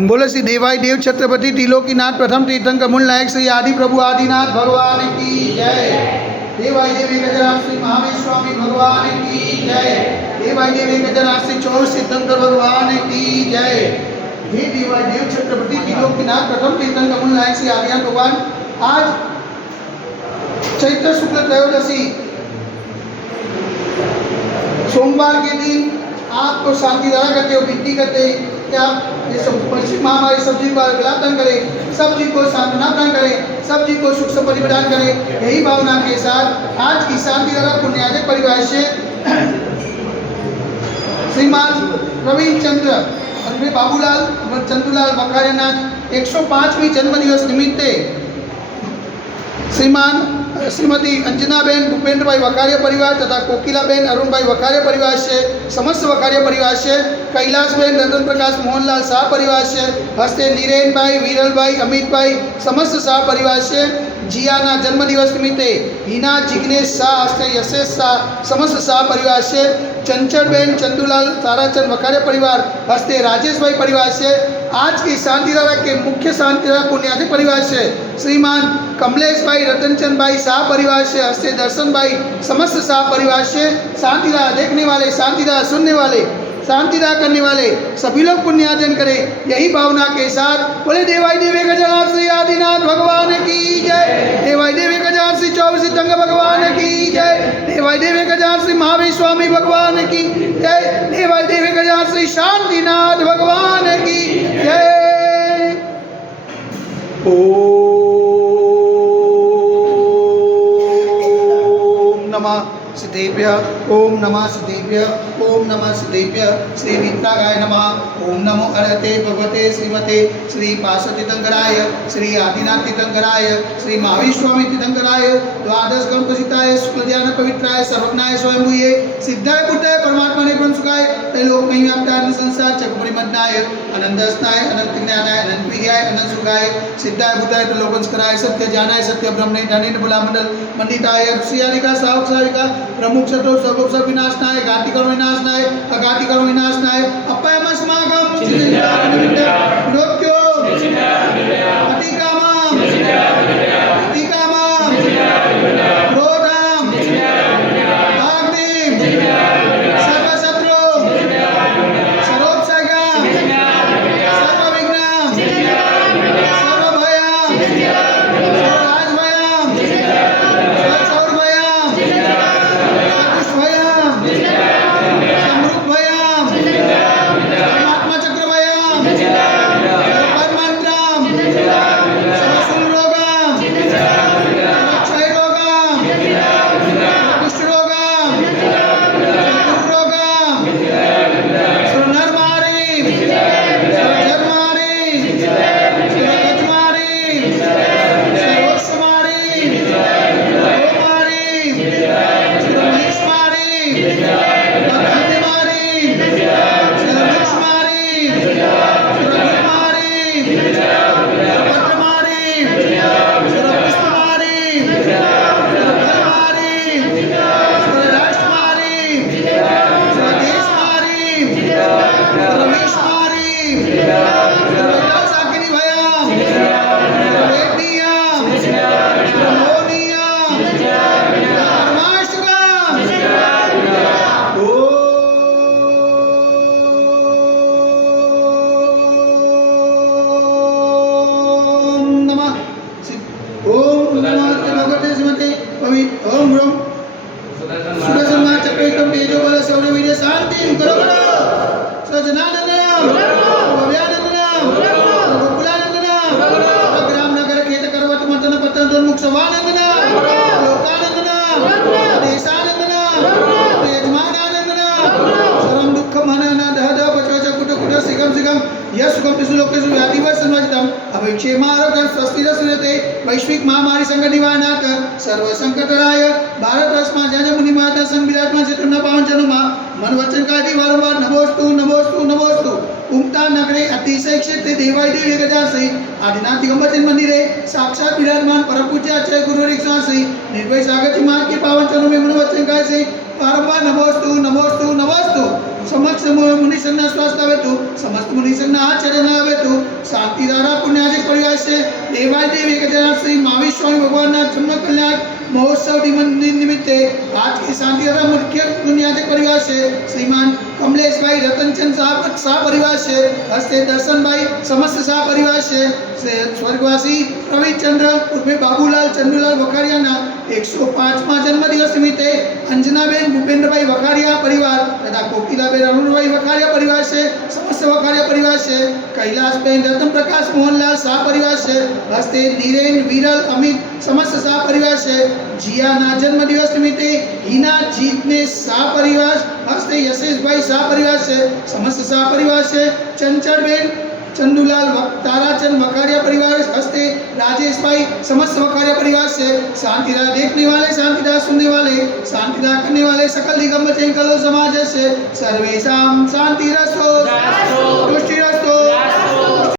बोले श्री देवाई देव छत्रपति त्रिलोकीनाथ प्रथम तीर्थंकर मूल नायक श्री आदि प्रभु आदिनाथ भगवान की जय। देवाई देव गजराज श्री महावीर स्वामी भगवान की जय। देवाई देव गजराज श्री 24 तीर्थंकर भगवान की जय। हे देवाई देव छत्रपति त्रिलोकीनाथ प्रथम तीर्थंकर मूल नायक श्री आदिनाथ भगवान, आज चैत्र शुक्ल त्रयोदशी सोमवार के दिन आपको शांति धारा करते हो, विनती करते कि आप ये सब पश्चिम महामारी सब्जी को लाभदान करें, सब्जी को सांत्वना प्रदान करें, सब्जी को सुख संपत्ति प्रदान करें। यही भावना के साथ आज की शांति धारा पुण्याजक परिवार से श्रीमान प्रवीण चंद्र बाबूलाल चंदूलाल वकारियानाथ 105वीं जन्मदिवस निमित्ते श्रीमान श्रीमती अंजनाबेन भूपेंद्र भाई वकारिया परिवार तथा कोकिलाबेन अरुण भाई वकारिया परिवार से, समस्त वकारिया परिवार से, कैलाशबेन रतन प्रकाश मोहनलाल शाह परिवार से, हस्ते नीरेन भाई वीरल भाई अमित भाई समस्त शाह परिवार से, जियाना जन्मदिवस निमित्ते हिना जिग्नेश शाह हस्ते यशेष शाह समस्त शाह परिवार से, चंचलबेन चंदूलाल ताराचंद वकारिया परिवार हस्ते राजेश भाई परिवार से, आज की शांति धारा के मुख्य शांति धारा पुण्याजक परिवार से श्रीमान कमलेश भाई रतनचंद भाई शाह परिवार से, हस्ते दर्शन भाई समस्त शाह परिवार से, शांति धारा देखने वाले, शांति धारा सुनने वाले, शांति धारा करने वाले सभी लोग पुण्यार्जन करें। यही भावना के साथ बोले देवाई देवी गजराज श्री आदिनाथ भगवान की जय। देवाई देवी गजराज श्री 24 तीर्थंकर भगवान की जय। देवाई देवी गजराज श्री महावीर स्वामी भगवान की जय। देवाई देवी गजराज श्री शांतिनाथ भगवान की जय। ओम नमः सिद्धेभ्य, ओम नमः सिद्धेभ्य, ओम नमः सिद्धेभ्य। श्री मित्रागाय नमः। ओम नमो अर्हते भगवते श्रीमते श्री पार्श्व तीर्थंकराय, श्री आदिनाथ तीर्थंकराय, श्री महावीर स्वामी तीर्थंकराय, द्वादश गणपतिताय, शुक्ल ध्यान पवित्राय, सर्वज्ञाय स्वयंभूये, सिद्धाय बुद्धाय परमात्मा ने ब्रह्म सुखाय, त्रैलोक में व्याप्ताय संसार चक्र परिमन्नाय, अनंत स्नाय, अनंत ज्ञानाय, अनंत वीर्याय, अनंत सुखाय, सिद्धाय बुद्धाय त्रैलोकंस्कराय, सत्य ज्ञानाय, सत्य ब्रह्मणे ध्यानेन बुलामंडल मंडिताय, ऋषियारिका सावक साविका, प्रमुख शत्रु सर्वोप सब विनाशनाय, घाति कर्म विनाशनाय, अघाति कर्म विनाशनाय, अपयमस्माकं मृत्यो अतिकामं क्रोधं अग्निं सर्वशत्रु सर्वोपसर्गं सर्वविघ्नं सर्वभयं सर्वराजभयं सर्वचौरभयं सर्वदुष्टभयं समृद्धभयं परमात्मचक्रभयं सर्वपरमन्त्रं सर्वशूलरोगं सर्वक्षयरोगं कुष्ठरोगं सर्वदुर्रोगं सर्वनरमारीं सर्वजरमारीं सर्वगजमारीं सर्वोषमारीं सर्वोमारीं सर्वमहिषमारीं सर्वगन्धमारीं सर्ववृक्षमारीं सर्वगुणमारीं सर्वपत्रमारीं सर्वपुष्पमारीं सर्वफलमारीं सर्वराष्ट्रमारीं सर्वदेशमारीं सर्वविषमारीं सर्वविनाशाग्निभयं सर्ववेदनीयं सर्वमोहनीयं सर्वधर्माष्टकं। ओम नमः ओम नमः भगवते श्रीमते पवित्र ओम ब्रह्म सुदर्शन चक्रयुक्तं तेजो बल शौर्य वीर्य शांति करो सजनानंदनम भव्यानंदनम गोकुलानंदनम ग्राम नगर खेत करवत मर्दन पतन दुर्मुख सवानंदनम लोकानंदनम देशानंदनम यजमानानंदनम सर्वं दुःखं हनन दह दह पचोच कुट कुट सिगम सिगम यह सुखम तिसु लोकेषु व्याधिवत् संवर्जितम् अभिक्षेमारोग्यं स्वस्तिरसुरते वैश्विक महामारी संकट निवारणार्थ सर्व संकटहराय भारत अस्मा जन मुनि माता संग विराजमान क्षेत्र न पावन जनुमा मन वचन कायदे वारंवार नमोस्तु नमोस्तु नमोस्तु उमता नगरे अतिशय क्षेत्र देवाई देवी गजा से आदिनाथ दिगंबर जैन मंदिर है साक्षात विराजमान परम पूज्य आचार्य गुरु रिक्सा से निर्भय सागर जी मार्ग के पावन चरणों में मन वचन काय से बारंबार नमोस्तु नमोस्तु नमोस्तु समस्त मुनि संघ स्वास्थ्य समस्त मुनि संघ आचरण देवादेव एकजना श्री महावीर स्वामी भगवान जन्म कल्याण महोत्सव निमित्ते आज की शांति तथा मुख्य दुनिया के परिवार से श्रीमान कमलेश भाई रतनचंद साहब शाह परिवार से हस्ते दर्शन भाई समस्त शाह परिवार से स्वर्गवासी प्रवीण चंद्र उर्फे बाबूलाल चंदूलाल वखारिया 105वां जन्मदिवस निमित्ते अंजनाबेन भूपेन्द्र भाई वखारिया परिवार तथा कोकिलाबेन अरुण भाई वखारिया परिवार से समस्त वखारिया परिवार से कैलाशबेन रतन प्रकाश मोहनलाल शाह परिवार से हस्ते नीरेन विरल अमित समस्त शाह परिवार से जियाना जन्म दिवस निमित्ते हिना जीतनेश शाह परिवार हस्ते यशेष भाई शाह परिवार से समस्त शाह परिवार से चंचलबेन चंदूलाल ताराचंद वखारिया परिवार हस्ते राजेश भाई समस्त वखारिया परिवार से शांतिदा देखने वाले शांतिदा सुनने वाले शांतिदा करने वाले सकल दिगंबर चैंकलो समाज से सर्वेशाम शांतिरस्तु।